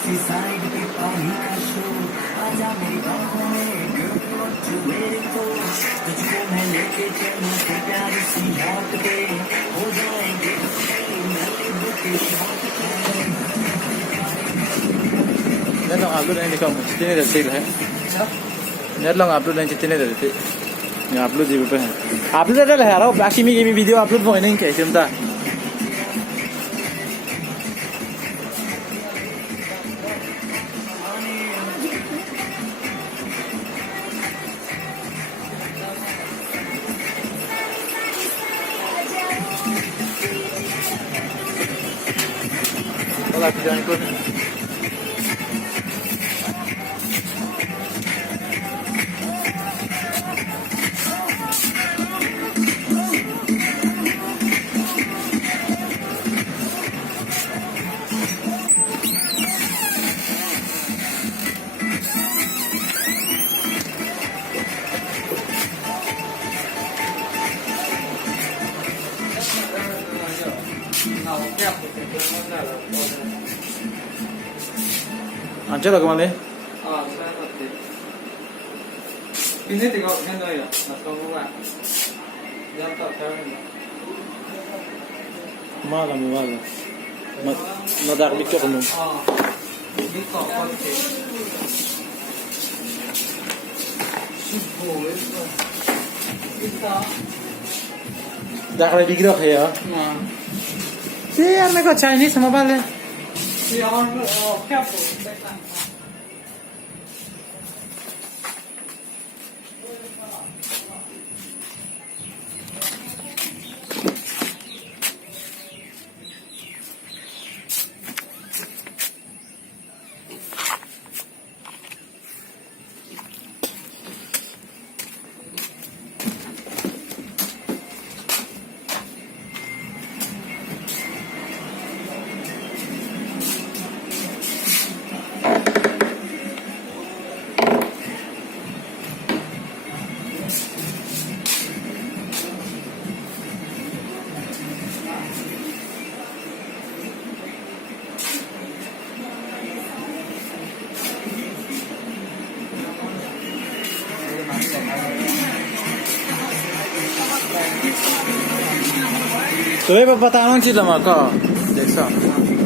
Net long upload नहीं लिखा हूँ जितने रहते हैं net long upload नहीं जितने रहते यहाँ upload जी पे हैं upload ada lah harap bashi mi video upload mau ini kayak macam tak kalau aku jangan ikut Anjir lah kemana? Saya ngerti. Ini tengok handle ya, atau bukan? Jangan tak tahu. Malam. Nadak mikir kamu. Ini kok kunci. Kita. Dah kalau dikira ya. Nah. Siapa nak Chinese sama balik? Yang careful. तुम्हें बताना चाहिए लम्हा का जैसा